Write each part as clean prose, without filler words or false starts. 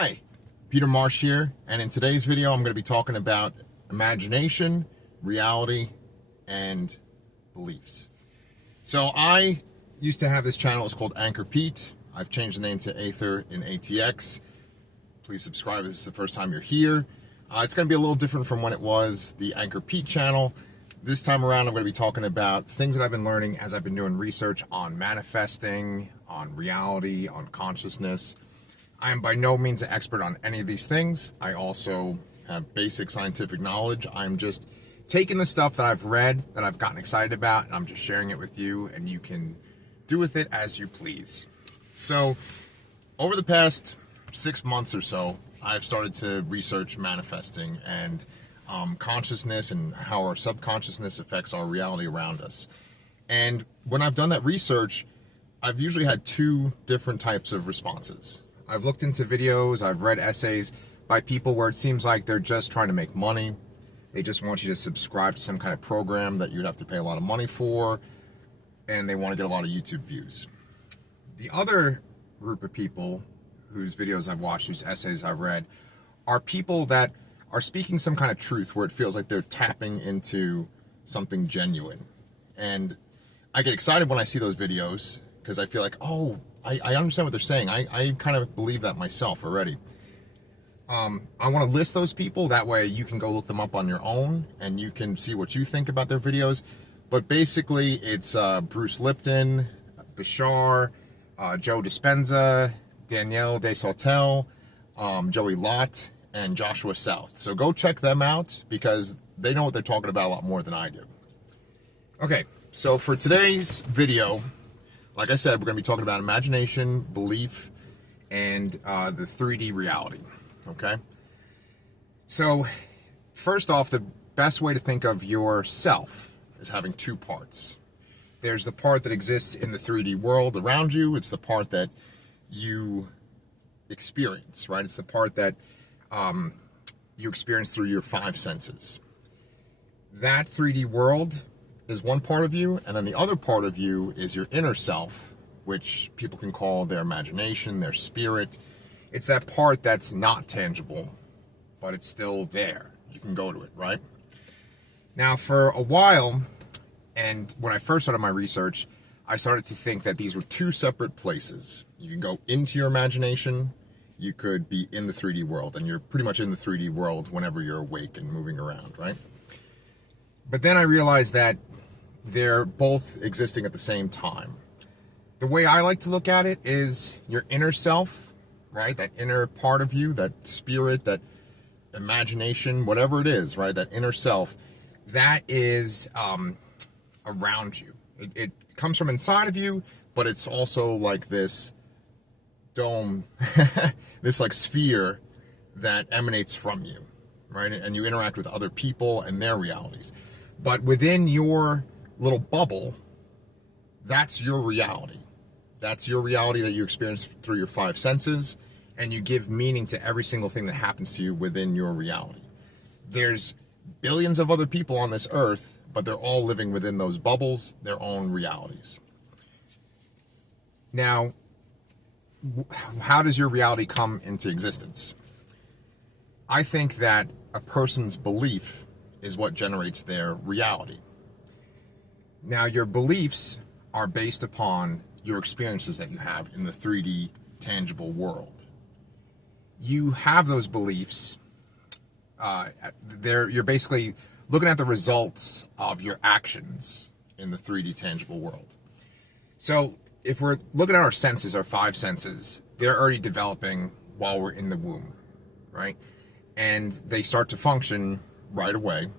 Hi, Peter Marsh here, and in today's video I'm going to be talking about imagination, reality, and beliefs. So I used to have this channel. It's called Anchor Pete. I've changed the name to Aether in ATX. Please subscribe if this is the first time you're here. It's going to be a little different from when it was the Anchor Pete channel. This time around I'm going to be talking about things that I've been learning as I've been doing research on manifesting, on reality, on consciousness. I am by no means an expert on any of these things. I also have basic scientific knowledge. I'm just taking the stuff that I've read, that I've gotten excited about, and I'm just sharing it with you, and you can do with it as you please. So, over the past 6 months or so, I've started to research manifesting and consciousness and how our subconsciousness affects our reality around us. And when I've done that research, I've usually had two different types of responses. I've looked into videos, I've read essays by people where it seems like they're just trying to make money. They just want you to subscribe to some kind of program that you'd have to pay a lot of money for, and they want to get a lot of YouTube views. The other group of people whose videos I've watched, whose essays I've read, are people that are speaking some kind of truth where it feels like they're tapping into something genuine. And I get excited when I see those videos because I feel like, oh, I understand what they're saying. I kind of believe that myself already. I want to list those people. That way you can go look them up on your own and you can see what you think about their videos. But basically it's Bruce Lipton, Bashar, Joe Dispenza, Danielle Desautel, Joey Lott, and Joshua South. So go check them out because they know what they're talking about a lot more than I do. Okay, so for today's video, like I said, we're going to be talking about imagination, belief, and the 3D reality, okay? So, first off, the best way to think of yourself is having two parts. There's the part that exists in the 3D world around you. It's the part that you experience, right? It's the part that you experience through your five senses. That 3D world is one part of you, and then the other part of you is your inner self, which people can call their imagination, their spirit. It's that part that's not tangible, but it's still there. You can go to it, right? Now, for a while, and when I first started my research, I started to think that these were two separate places. You can go into your imagination, you could be in the 3D world, and you're pretty much in the 3D world whenever you're awake and moving around, right? But then I realized that they're both existing at the same time. The way I like to look at it is your inner self, right? That inner part of you, that spirit, that imagination, whatever it is, right? That inner self, that is around you. It comes from inside of you, but it's also like this dome, this like sphere that emanates from you, right? And you interact with other people and their realities. But within your little bubble, that's your reality. That's your reality that you experience through your five senses, and you give meaning to every single thing that happens to you within your reality. There's billions of other people on this earth, but they're all living within those bubbles, their own realities. Now, how does your reality come into existence? I think that a person's belief is what generates their reality. Now, your beliefs are based upon your experiences that you have in the 3D tangible world. You have those beliefs. You're basically looking at the results of your actions in the 3D tangible world. So if we're looking at our senses, our five senses, they're already developing while we're in the womb, right? And they start to function right away.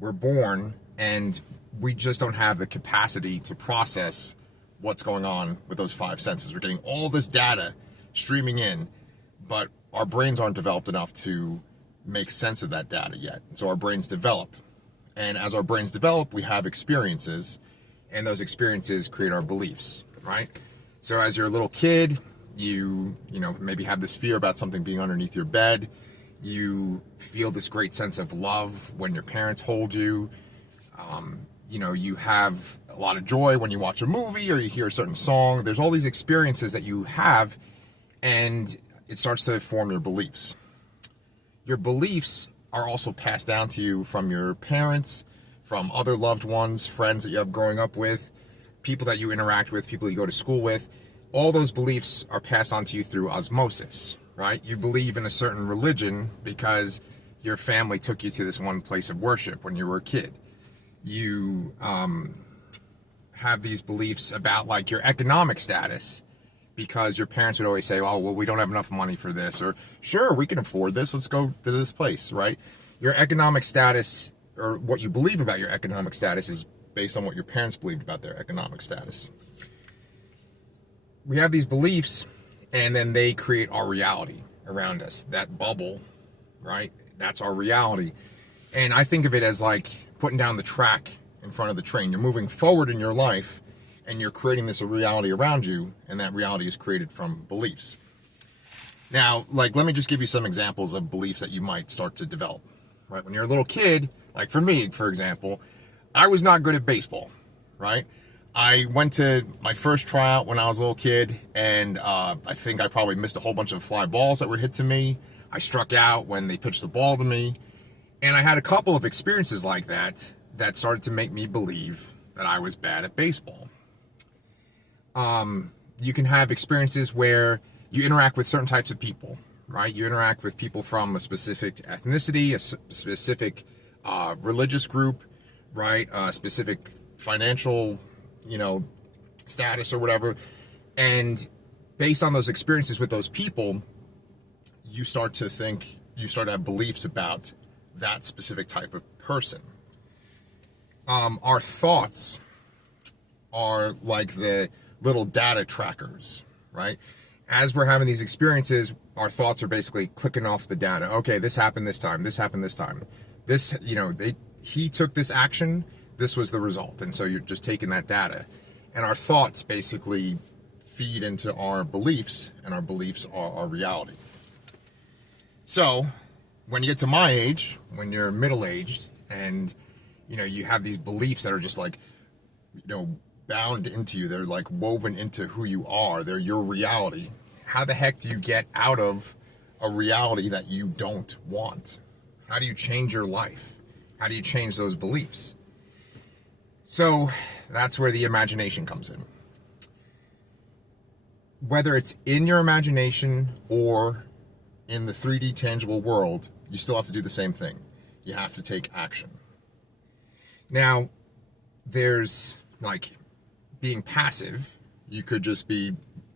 We're born, and we just don't have the capacity to process what's going on with those five senses. We're getting all this data streaming in, but our brains aren't developed enough to make sense of that data yet. So our brains develop. And as our brains develop, we have experiences, and those experiences create our beliefs, right? So as you're a little kid, you maybe have this fear about something being underneath your bed. You feel this great sense of love when your parents hold you. You have a lot of joy when you watch a movie or you hear a certain song. There's all these experiences that you have, and it starts to form your beliefs. Your beliefs are also passed down to you from your parents, from other loved ones, friends that you have growing up with, people that you interact with, people you go to school with. All those beliefs are passed on to you through osmosis, right? You believe in a certain religion because your family took you to this one place of worship when you were a kid. You have these beliefs about like your economic status because your parents would always say, oh, well, we don't have enough money for this, or sure, we can afford this, let's go to this place, right? Your economic status, or what you believe about your economic status, is based on what your parents believed about their economic status. We have these beliefs, and then they create our reality around us. That bubble, right? That's our reality. And I think of it as like putting down the track in front of the train. You're moving forward in your life, and you're creating this reality around you, and that reality is created from beliefs. Now, like, let me just give you some examples of beliefs that you might start to develop, right? When you're a little kid, like for me, for example, I was not good at baseball, right? I went to my first tryout when I was a little kid, and I think I probably missed a whole bunch of fly balls that were hit to me. I struck out when they pitched the ball to me, and I had a couple of experiences like that that started to make me believe that I was bad at baseball. You can have experiences where you interact with certain types of people, right? You interact with people from a specific ethnicity, a specific religious group, right? A specific financial, status or whatever. And based on those experiences with those people, you start to have beliefs about that specific type of person. Our thoughts are like the little data trackers, right? As we're having these experiences, our thoughts are basically clicking off the data. Okay, this happened this time. This happened this time. This, he took this action. This was the result. And so you're just taking that data. And our thoughts basically feed into our beliefs, and our beliefs are our reality. So when you get to my age, when you're middle-aged, and, you have these beliefs that are just like, bound into you, they're like woven into who you are, they're your reality. How the heck do you get out of a reality that you don't want? How do you change your life? How do you change those beliefs? So that's where the imagination comes in. Whether it's in your imagination or in the 3D tangible world, you still have to do the same thing. You have to take action. Now, there's like being passive. You could just be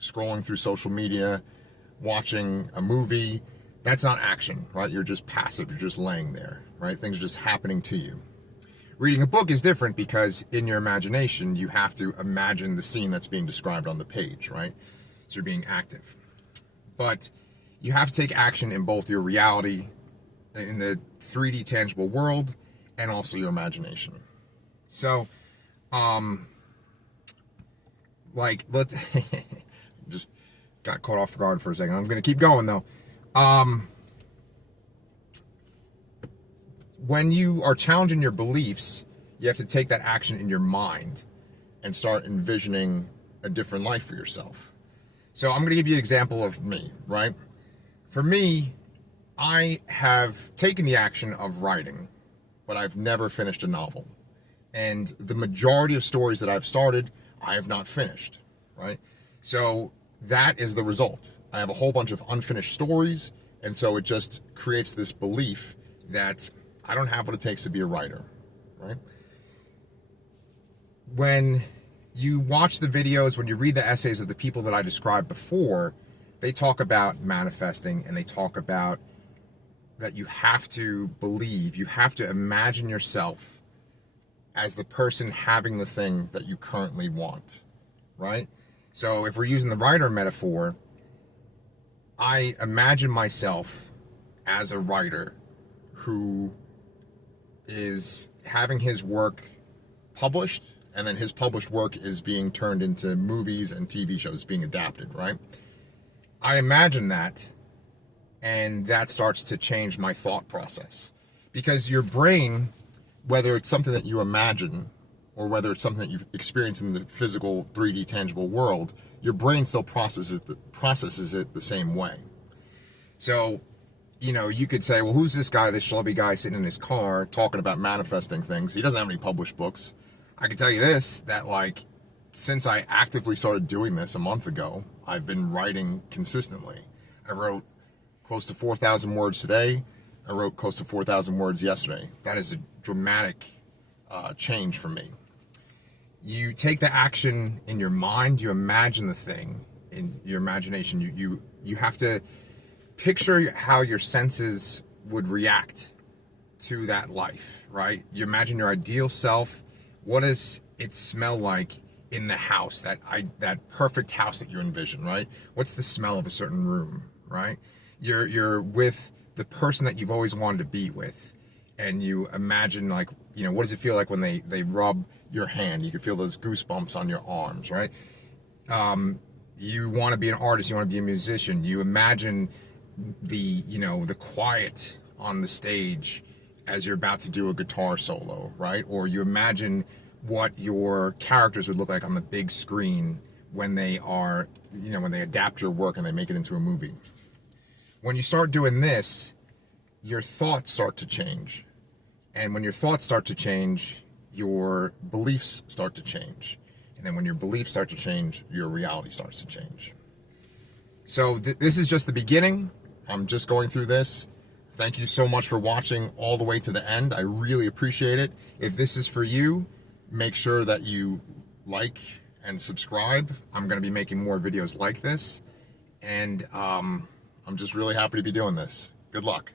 scrolling through social media, watching a movie. That's not action, right? You're just passive. You're just laying there, right? Things are just happening to you. Reading a book is different because in your imagination, you have to imagine the scene that's being described on the page, right? So you're being active. But you have to take action in both your reality, in the 3D tangible world, and also your imagination. So, let's just got caught off guard for a second. I'm going to keep going though. When you are challenging your beliefs, you have to take that action in your mind and start envisioning a different life for yourself. So I'm going to give you an example of me, right? For me, I have taken the action of writing, but I've never finished a novel. And the majority of stories that I've started, I have not finished, right? So that is the result. I have a whole bunch of unfinished stories, and so it just creates this belief that I don't have what it takes to be a writer, right? When you watch the videos, when you read the essays of the people that I described before, they talk about manifesting, and they talk about that you have to believe, you have to imagine yourself as the person having the thing that you currently want, right? So if we're using the writer metaphor, I imagine myself as a writer who is having his work published, and then his published work is being turned into movies and TV shows, being adapted, right? I imagine that, and that starts to change my thought process. Because your brain, whether it's something that you imagine or whether it's something that you've experienced in the physical 3D tangible world, your brain still processes it the same way. So, you know, you could say, well, who's this guy, this schlubby guy sitting in his car talking about manifesting things? He doesn't have any published books. I can tell you this, that like, since I actively started doing this a month ago, I've been writing consistently. I wrote close to 4,000 words today. I wrote close to 4,000 words yesterday. That is a dramatic change for me. You take the action in your mind, you imagine the thing in your imagination. You have to picture how your senses would react to that life, right? You imagine your ideal self. What does it smell like in the house, that perfect house that you envision, right? What's the smell of a certain room, right? You're with the person that you've always wanted to be with, and you imagine, like, you know, what does it feel like when they rub your hand? You can feel those goosebumps on your arms, right? You want to be an artist, you want to be a musician. You imagine the quiet on the stage as you're about to do a guitar solo, right? Or you imagine what your characters would look like on the big screen when they are, when they adapt your work and they make it into a movie. When you start doing this, your thoughts start to change. And when your thoughts start to change, your beliefs start to change. And then when your beliefs start to change, your reality starts to change. So this is just the beginning. I'm just going through this. Thank you so much for watching all the way to the end. I really appreciate it. If this is for you, make sure that you like and subscribe. I'm going to be making more videos like this. And I'm just really happy to be doing this. Good luck.